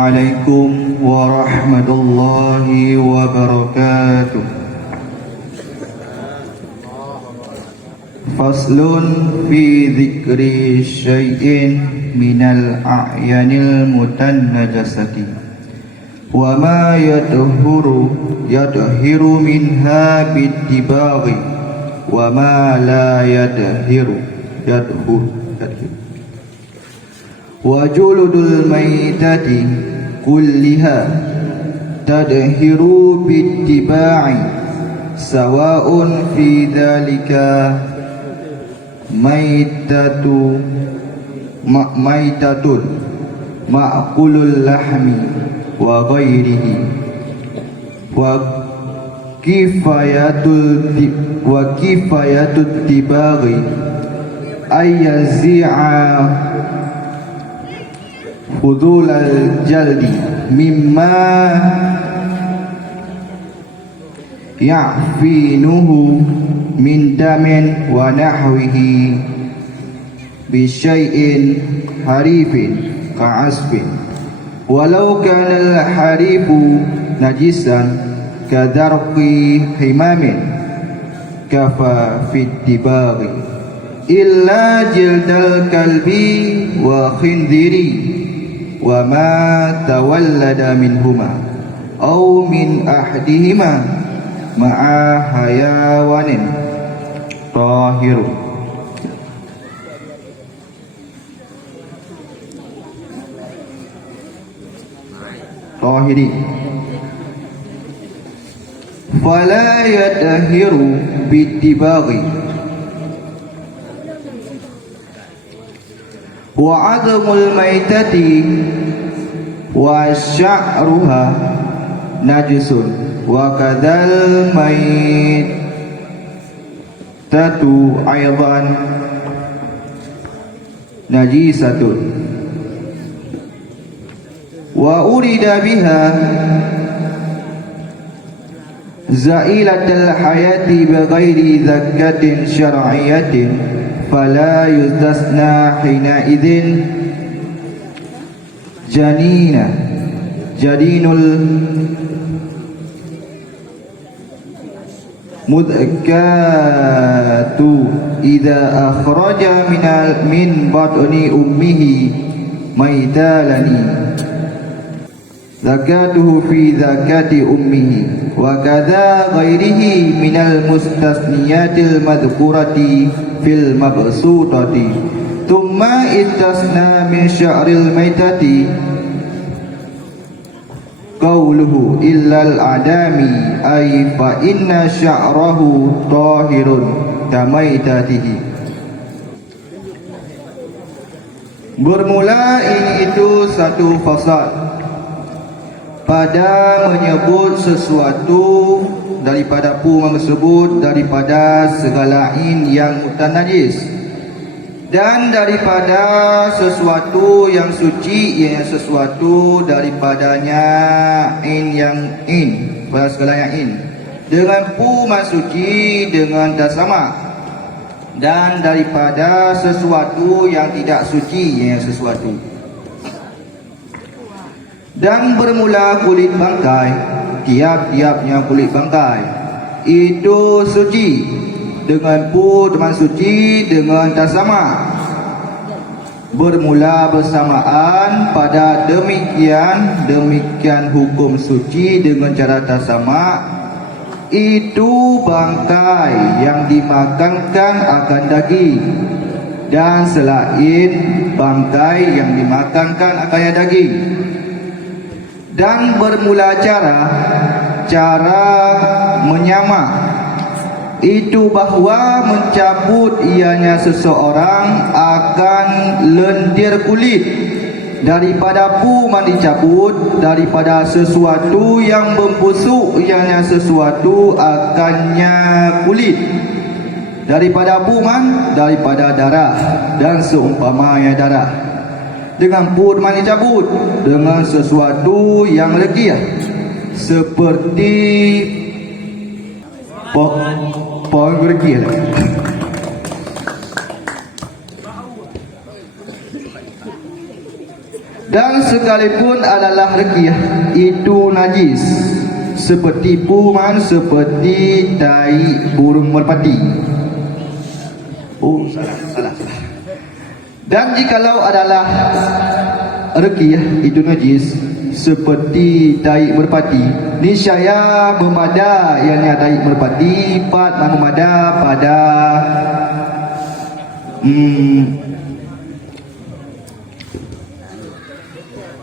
عليكم ورحمة الله وبركاته. فصل في ذكر شيء من الأعيان المتنجسة وما يطهر منها بالدباغ وما لا يطهر وجلد الميتة كلها تطهر باتباع سواء في ذلك ميتة مأكل اللحم وغيره وكفاية الدباغ أن ينزع فضول الجلد مما يعفينه من دم ونحوه بشيء حريف كعصف ولو كان الحريف نجسا كدرق حمام كفى في الدباغ إلا جلد الكلب وخنزير وما تولد منهما أو من أحدهما مع حيوان طاهر. طاهرين فلا يطهر بالدباغ وعظم الميتة وشعرها نجس وكذا الميتة أيضا نجسة وأريد بها زائلة الحياة بغير زكاة شرعية فلا يستثنى حينئذ جنين المذكاة إذا أخرج من بطن أمه ميتالن زكاته في زكاة أمه وكذا غيره من المستثنيات المذكورة في المبسوطة. ثم استثنى من شعر الميتة قوله إلا الأدامي أي فإن شعره طاهر كميتته. Bermula ini itu satu fasal pada menyebut sesuatu daripada puma tersebut daripada segala ain yang mutanajis dan daripada sesuatu yang suci yang sesuatu daripadanya ain yang pada segala yang ain dengan puma suci dengan dasama dan daripada sesuatu yang tidak suci yang sesuatu. Dan bermula kulit bangkai, tiap-tiapnya kulit bangkai itu suci dengan suci dengan tasama. Bermula bersamaan pada demikian hukum suci dengan cara tasama. Itu bangkai yang dimakankan akan daging dan selain bangkai yang dimakankan akan daging. Dan bermula cara menyamak itu bahawa mencabut ianya seseorang akan lendir kulit daripada puma dicabut daripada sesuatu yang membusuk ianya sesuatu akannya kulit daripada puma daripada darah dan seumpamanya darah dengan puma dicabut dengan sesuatu yang legih seperti pohon legih Dan sekalipun adalah rekiah itu najis, seperti puman, seperti tai burung merpati. Oh, salah. Dan jikalau adalah rekiah itu najis, seperti tai merpati, niscaya memada ianya tai merpati pat memada pada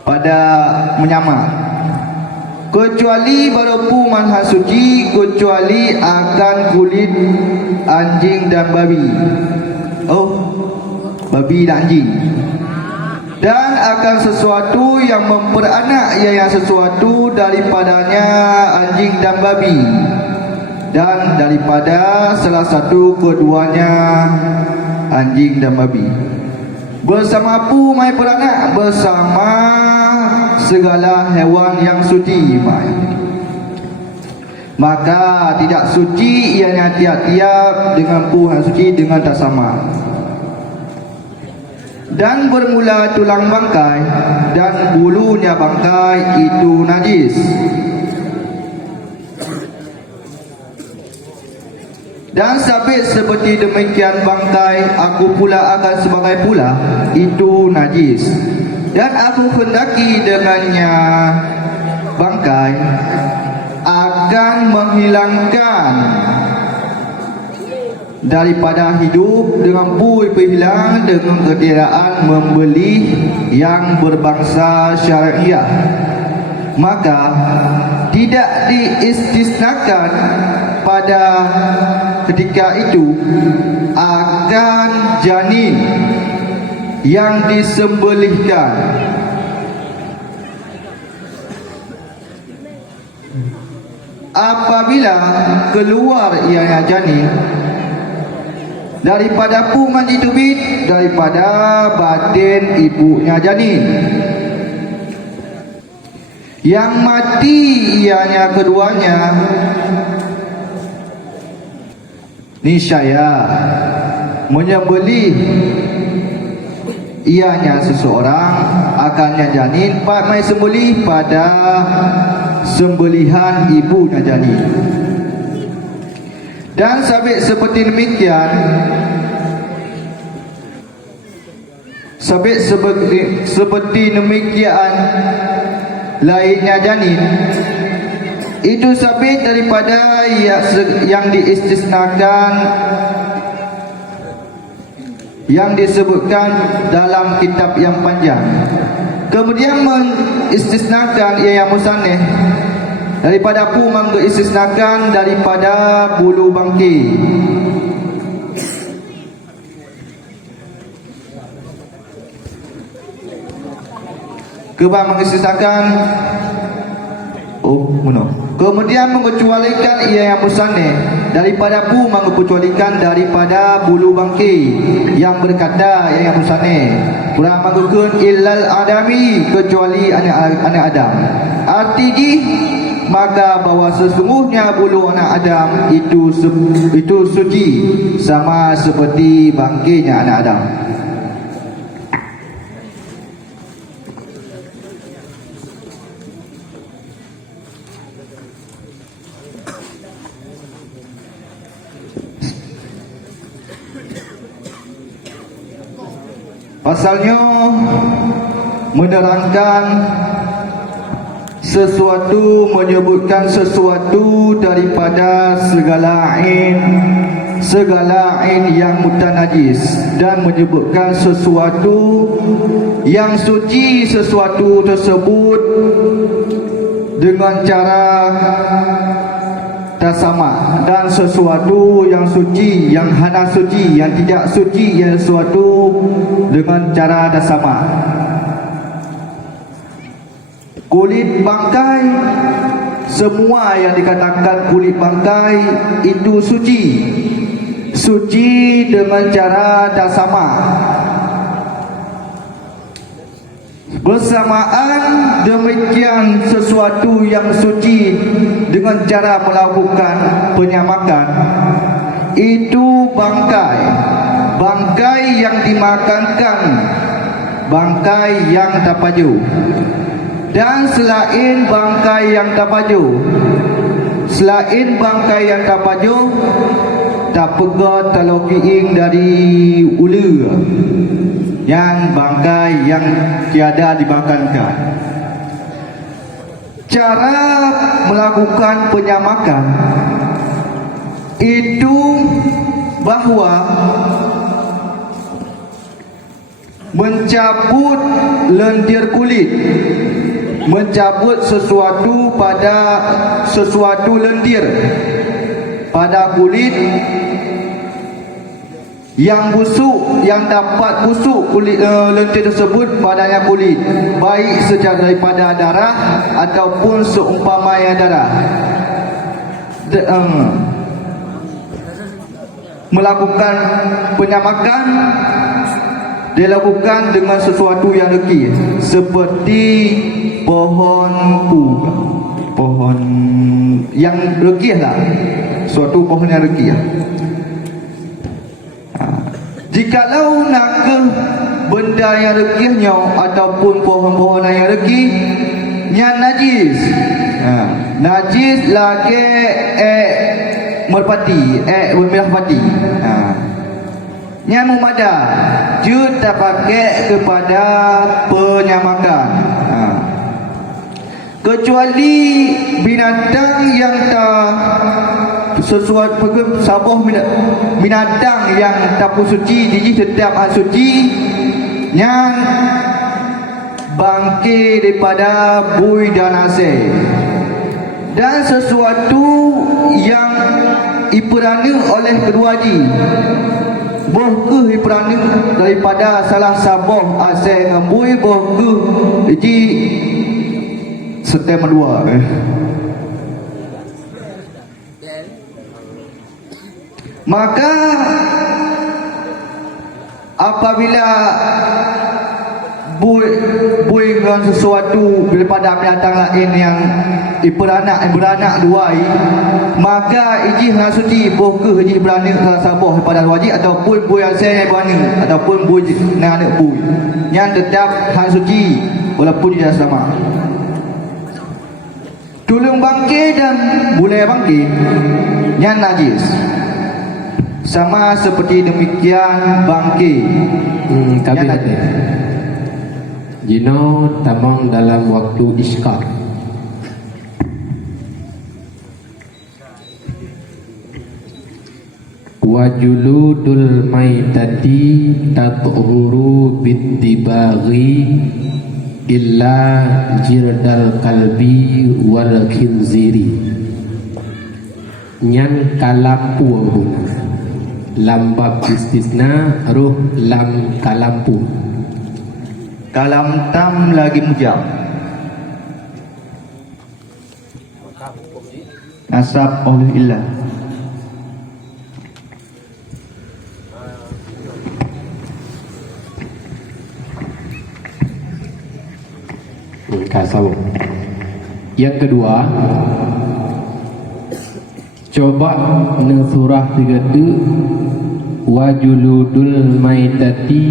pada menyamar, kecuali berupa manhaj suci, kecuali akan kulit anjing dan babi. Oh, babi dan anjing. Dan akan sesuatu yang memperanak, iaitu sesuatu daripadanya anjing dan babi, dan daripada salah satu keduanya anjing dan babi. Bersama pu mai peranak, bersama segala hewan yang suci mai. Maka tidak suci ianya tiap-tiap dengan pu yang suci dengan tak sama. Dan bermula tulang bangkai dan bulunya bangkai itu najis. Dan sabit seperti demikian bangkai, aku pula akan sebagai pula itu najis. Dan aku hendaki dengannya bangkai akan menghilangkan daripada hidup dengan bui berhilang dengan ketiadaan membeli yang berbangsa syariah. Maka tidak diistisnakan pada ketika itu akan janin yang disembelihkan. Apabila keluar ianya janin daripada pungan itu bit, daripada batin ibunya janin, yang mati ianya keduanya, niscaya menyembelih ianya seseorang akannya janin mai sembelih pada sembelihan ibunya janin. Dan sabit seperti demikian, sabit seperti demikian lainnya janin, itu sabit daripada yang diistisnakan, yang disebutkan dalam kitab yang panjang. Kemudian mengistisnakan yang musannif daripada pu mengistisnakan daripada bulu bangkai. Kebang mengistisnakan kemudian mengecualikan ia yang musannif daripada pu mengecualikan daripada bulu bangkai yang berkata yang musannif kurang menggunakan illal adami, kecuali anak Adam. Arti di maka bahawa sesungguhnya bulu anak Adam itu suci sama seperti bangkainya anak Adam. Pasalnya menerangkan sesuatu, menyebutkan sesuatu daripada segala ain yang mutanajis, dan menyebutkan sesuatu yang suci sesuatu tersebut dengan cara tak sama, dan sesuatu yang suci, yang hana suci, yang tidak suci, yang sesuatu dengan cara tak sama. Kulit bangkai, semua yang dikatakan kulit bangkai itu suci, suci dengan cara tak sama. Bersamaan demikian sesuatu yang suci dengan cara melakukan penyamakan itu bangkai yang dimakankan bangkai yang tapaju. Dan selain bangkai yang tapaju, tak pegat talokiing dari ulu yang bangkai yang tiada dimakankan. Cara melakukan penyamakan itu bahawa mencabut lendir kulit, mencabut sesuatu lendir pada kulit yang busuk, yang dapat busuk kulit lendir tersebut padanya kulit, baik secara daripada darah ataupun seumpamanya darah. Melakukan penyamakan dilakukan dengan sesuatu yang degil, seperti pohon yang degil lah, suatu pohon yang degil. Jikalau nak ke benda yang degilnya ataupun pohon-pohon yang degil yang najis, najis lagi merpati, bermerah pati, yang memada dia tak pakai kepada penyamakan, kecuali binatang yang tak sesuatu sabah binatang yang tak pun suci, jadi setiap hal suci yang bangkit daripada bui dan asir, dan sesuatu yang iperana oleh kedua ji boh ke iperana daripada salah sabah asir dengan bui boh ke ji setem dua. Maka apabila buih dengan sesuatu daripada binatang lain yang beranak dua, maka iji hal suci boh ke iji beranak salah sabah daripada wajib ataupun buih asal yang beranak ataupun buih dengan anak buih yang tetap hal suci walaupun tidak sama. Tulung bangkit dan bulai bangkit yang najis, sama seperti demikian bangkit yang najis. Jino tamang dalam waktu iskar. Wa juludul maitati tatuhuru bittibaghi illa jirdal kalbi wal khinziri. Nyan kalampu abuna lambab istisna ruh lam kalampu. Kalam tam lagi mujab nasab oleh ilah. Kasau. Yang kedua, coba nang surah 32 wajuludul maitati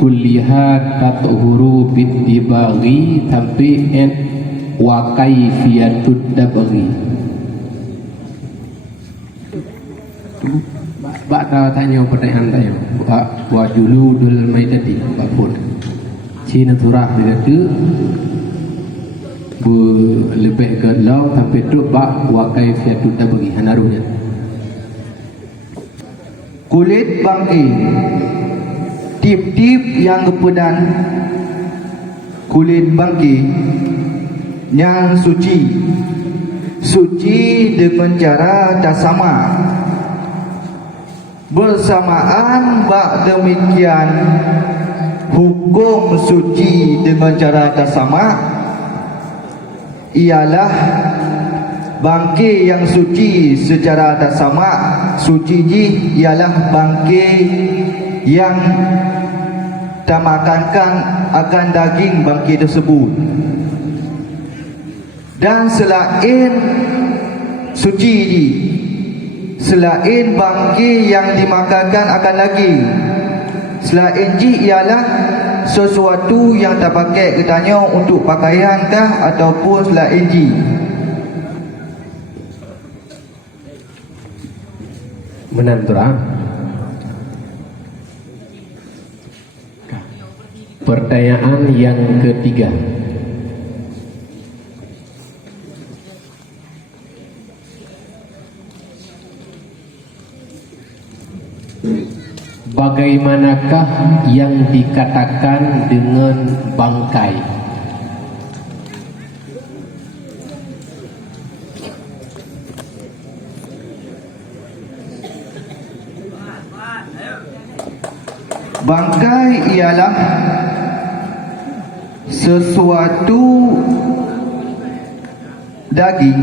kulliha tatuhuru bittibaghi sampai wa kaifiyatud dabaghi. Bak tanya pertanyaan saya, wajuludul maitati bakut Cina surah 32 lebih ke law sampai tu bak wa kaifiyatud dabaghi hanarunya. Kulit bangkit, tip-tip yang kepedan kulit bangkit yang suci dengan cara tak sama. Bersamaan bak demikian hukum suci dengan cara tak sama ialah bangkit yang suci secara tak sama. Suci ji ialah bangkit yang tak makankan akan daging bangkit tersebut. Dan selain suci ji, selain bangkit yang dimakankan akan daging, selain ji ialah sesuatu yang tak pakai katanya untuk pakaian kah ataupun selagi. Menantura. Pertanyaan yang ketiga. Bagaimanakah yang dikatakan dengan bangkai? Bangkai ialah sesuatu daging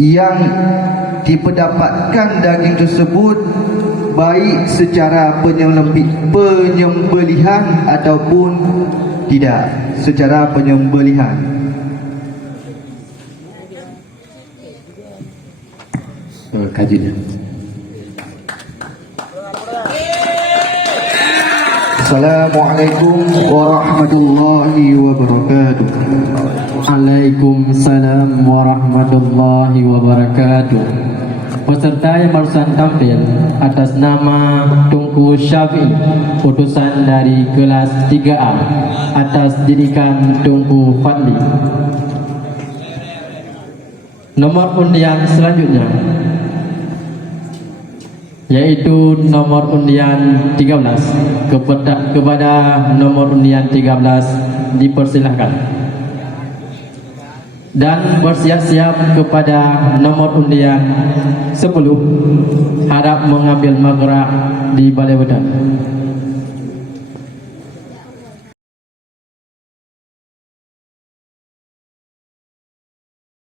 yang diperdapatkan daging tersebut baik secara penyembelihan ataupun tidak secara penyembelihan. Kajinya. Assalamualaikum warahmatullahi wabarakatuh. Waalaikumsalam warahmatullahi wabarakatuh. Peserta yang barusan tampil atas nama Tunku Syafi'i, utusan dari kelas 3A atas didikan Tunku Fadli. Nomor undian selanjutnya yaitu nomor undian 13. Kepada nomor undian 13 dipersilahkan. Dan bersiap-siap kepada nomor undian 10, harap mengambil maghraq di balai badan.